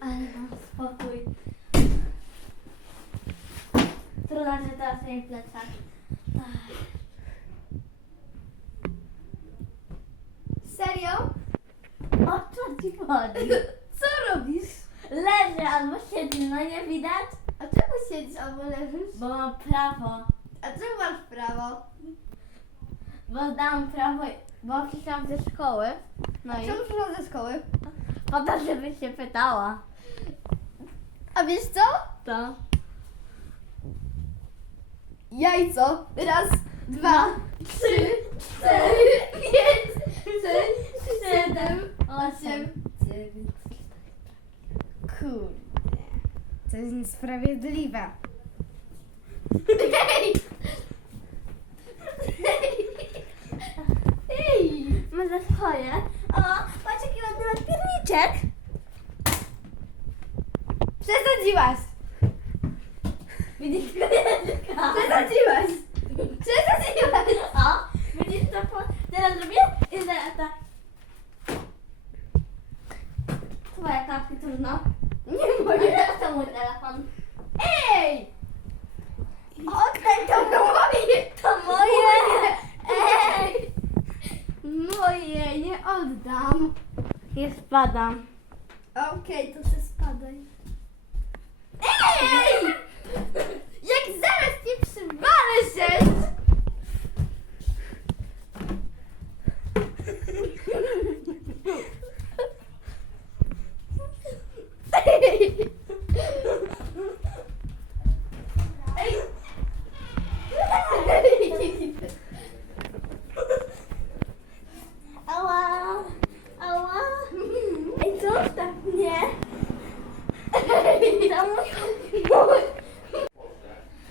Ale mam spokój. Trudno, że teraz jej plecak. Ach. Serio? O co ci chodzi? Co robisz? Leży albo siedzi, no nie widać? A czemu siedzisz albo leżysz? Bo mam prawo. A czemu masz prawo? Bo dałam prawo, bo przyszłam ze szkoły. No i Czemu przyszłaś ze szkoły? po to, żeby się pytała. A wiesz co? To. Jajco. Raz, dwa, trzy, cztery, pięć, sześć, siedem, osiem, dziewięć. Kurde. To jest niesprawiedliwe. Przesadziłaś! Widzisz pierniczka? Przesadziłaś! Przesadziłaś! O, widzisz to? Po... Teraz zrobię i teraz tak. Twoja kapki trudno. Nie moje! To mój telefon. Ej! Oddaj to moje! To moje! Ej! Moje, nie oddam. Nie spadam. Okej, to się spadaj. Ej! Jak zaraz nie przywalę się! Ała! Ała! Ej, zostaw mnie! Ej! To mój...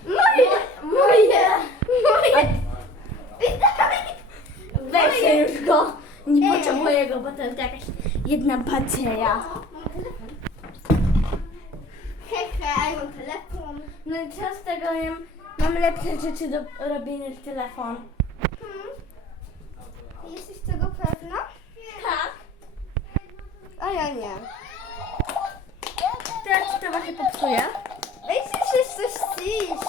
Moje! Moje! Moje! Weź się już go! Nie potrzebuję go, bo to jest jakaś jedna badzieja. Hehe, a ja mam telefon. No i co z tego? Ja mam lepsze rzeczy do robienia niż telefon. Hmm. Jesteś tego pewna? Tak. A ja nie. Teraz ci to właśnie popsuję. Weźcie się coś ścisz.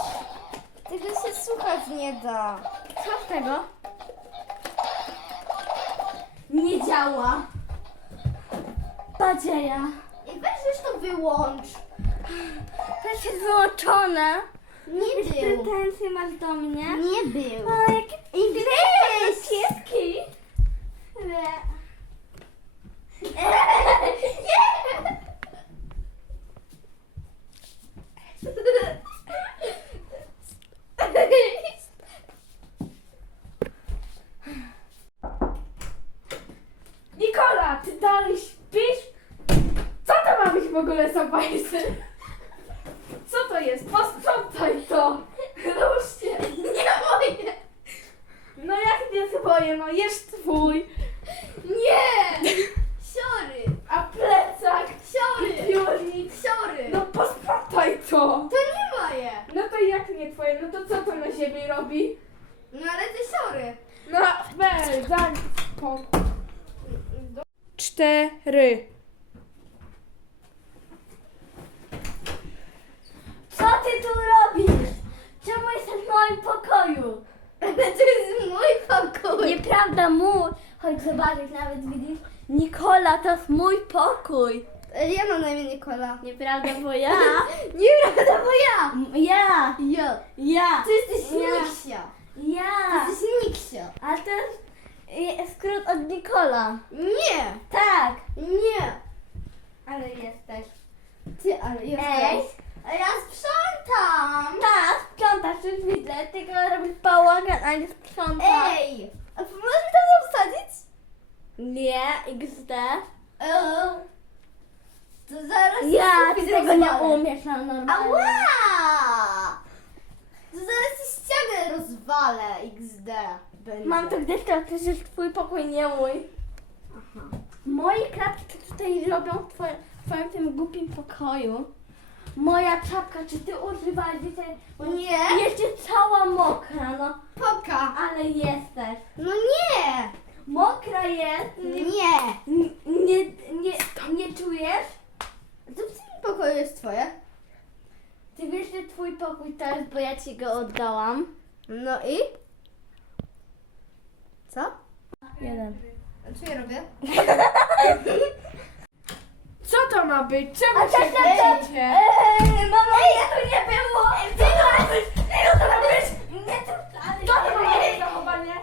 Tego się słuchać nie da. Co z tego? Nie działa. Badzieja. I weź już to wyłącz. To jest wyłączone. Nie był. pretensje masz do mnie? Nie był. A, jakie I weź! pieski. Nie. Nikola, ty dalej śpisz? Co to ma być w ogóle za bajsy? Co to jest? Posprzątaj to! Ruszcie! Nie moje! No jak nie swoje, no jest twój! Nie! Siory! A plecak! Siory! Piórnik! Siory! No posprzątaj to! To nie moje! No to jak nie twoje? No to co to na siebie robi? No ale te siory! No weź, daj spokój. Cztery. Co ty tu robisz? Czemu jesteś w moim pokoju? To jest mój pokój! Nieprawda, mój. Chodź zobaczyć, nawet widzisz. Nikola, to jest mój pokój. Ja mam na imię Nikola. Nieprawda, bo ja. Nieprawda, bo ja! Ja. Ja! Ja. Ty jesteś Ja. Niksia! Ja. Ty jesteś Niksia! Ale to jest e, skrót od Nikola. Nie! Tak. Nie! Ale jesteś. Ty, ale jesteś... Ej. Ja sprzątam! Tak, sprzątasz, już widzę. Tylko robisz bałagan, a nie sprzątasz. Ej! A możesz mi tam wsadzić? Nie, XD. O. To zaraz Ja, ty tego nie umiesz na normalnie. Ała! To zaraz ci ścianę rozwalę XD. Będzie. Mam to gdzieś, to przecież twój pokój, nie mój. Moje kratki tutaj robią w twoim, w twoim tym głupim pokoju. Moja czapka, czy ty używasz dzisiaj? Nie. Jesteś cała mokra, no. Poka. Ale jesteś. No nie. Mokra jest. Nie. Nie. Nie, nie, nie czujesz? To w tym pokoju jest twoje. Ty wiesz, że twój pokój teraz, bo ja ci go oddałam. No i? Co? Jeden. A co ja robię? To ma być? Czemu się kłócicie? Mamo, Ej, ja tu nie było! To ma być? Co to ma być? Nie, to... ale- Co to ma być zachowanie?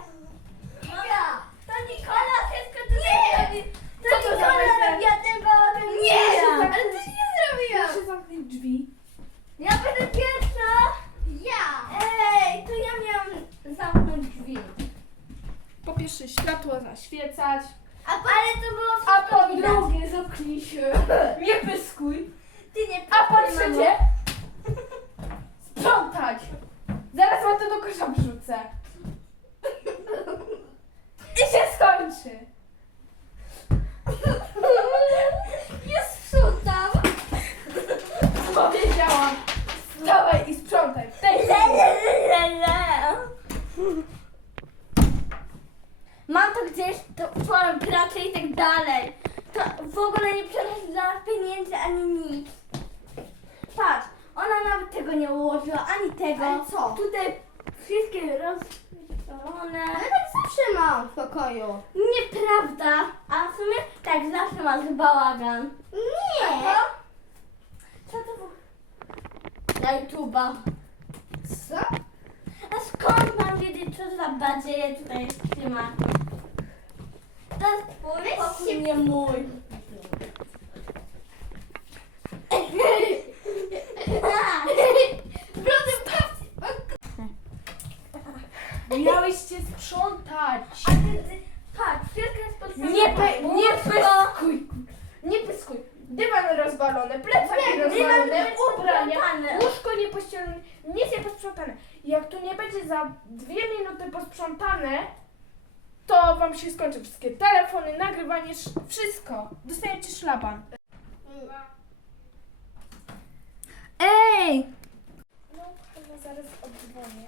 Mama, to Nikola wszystko tutaj robi. To Co to za Nikola prezent? robi, a ten bałagan Nie! ja. Ale coś nie zrobiłam! Proszę zamknąć drzwi. Ja będę pierwsza. Ja! Ej, to ja miałam zamknąć drzwi. Po pierwsze światło zaświecać, A po... Ale to było a wszystko po widać. drugie zamknij się. Nie pyskuj. Po pyskuj, trzecie sprzątać. Zaraz wam to do kosza wrzucę. I się skończy. Nie sprzątam. Powiedziałam. Wstawaj i sprzątaj. W tej chwili. Mam to gdzieś, to swoją pracę i tak dalej. To w ogóle nie przynosi dla pieniędzy ani nic. Patrz, ona nawet tego nie ułożyła, ani tego. Ale co? Tutaj wszystkie rozwalone. Ale tak zawsze mam w pokoju. Nieprawda. A w sumie tak zawsze masz bałagan. Nie! A to? Co to było? Na YouTube'a. Co? A skąd mam wiedzieć, co za badzieje tutaj trzyma? To jest twój nie mój. Miałyście sprzątać. A ty, ty, patrz, jest potrzebne. Nie, py, nie pyskuj. Nie pyskuj. Dywan rozwalony, plecaki Nie, rozwalone, ubrania, łóżko niepościelone, nic nie posprzątane. Jak tu nie będzie za dwie minuty posprzątane, to wam się skończy wszystkie telefony, nagrywanie, sz- wszystko. Dostajecie szlaban. Ej! No, chyba zaraz oddzwonię.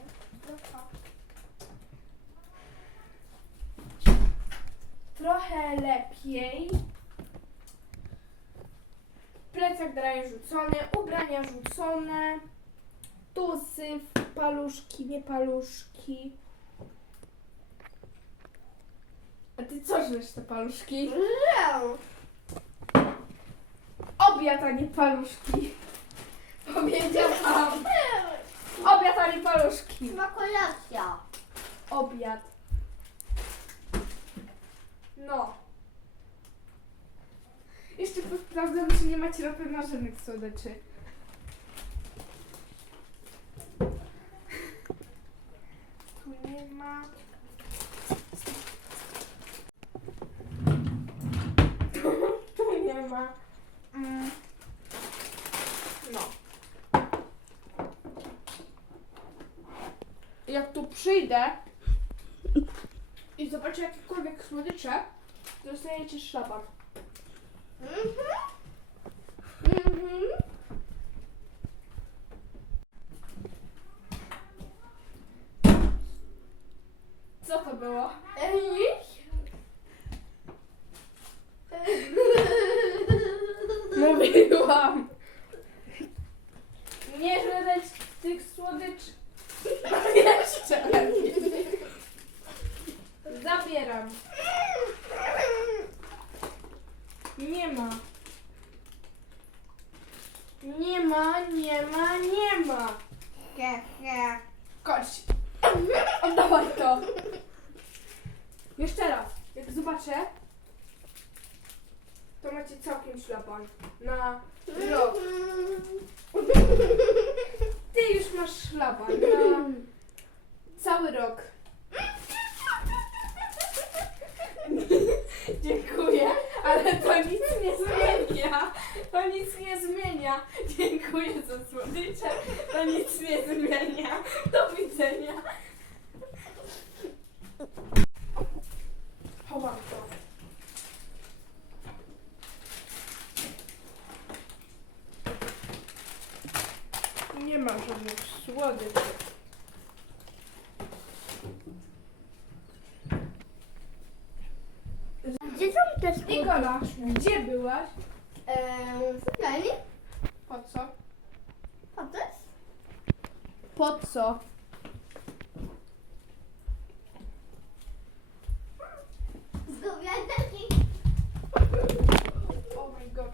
Trochę lepiej. Plecak dalej rzucony, ubrania rzucone. Tu syf, paluszki, nie paluszki. A ty co żresz te paluszki? Żeł. Obiad, a nie paluszki. Powiedziałam. Obiad, a nie paluszki. Chyba kolacja. Obiad. No. Jeszcze sprawdzam, czy nie macie ropy marzynek słodyczy. Tu nie ma. Tu, tu nie ma. Mm. No. Jak tu przyjdę i zobaczę jakiekolwiek słodycze, dostajecie szlaban. Mhm. Mhm. Co to było? Mówiłam. Nie żreć tych słodyczy. Jeszcze lepiej. Zabieram. Nie ma. Nie ma, nie ma, nie nie. Kość. Oddawaj to. Jeszcze raz. Jak zobaczę, to macie całkiem szlaban. Na rok. Ty już masz szlaban. Na cały rok. Dziękuję, ale to nic nie zmienia. To nic nie zmienia. Dziękuję za słodycze. To nic nie zmienia. Do widzenia. Chowam to. Nie ma żadnych słodyczy. Gdzie są te skórki? Nikola, gdzie byłaś? Eee, sypialni? Po co? Potem? Po co? Zgubiłem taki. Oh my god.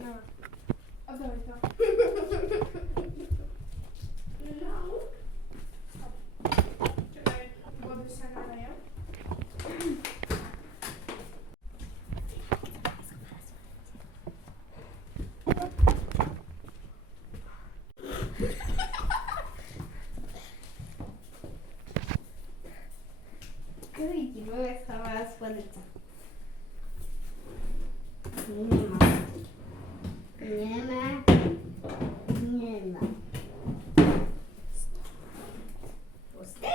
No. Oddawaj to. Czekaj, wody się naleję. Króliki, bo jak schowała słodycze. Nie ma. Nie ma. Nie ma. Pusty.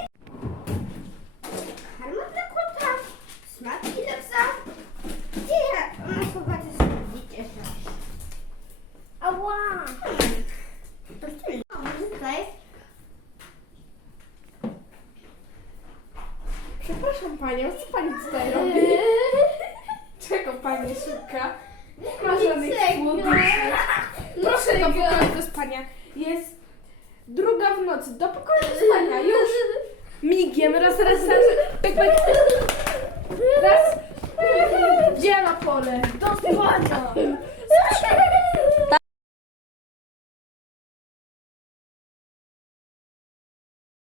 Karma dla kota. Smaczki dla psa. Gdzie? Ona schowa te słodycze. Ała! To ty. A może tutaj? Przepraszam panią, co pani tutaj robi? Czego pani szuka? Nie ma słodyczy. Proszę do pokoju do spania. Jest druga w nocy. Do pokoju do spania. Już. Migiem. Raz, raz, raz. Pyk, pyk. Raz. Gdzie na pole? Do spania.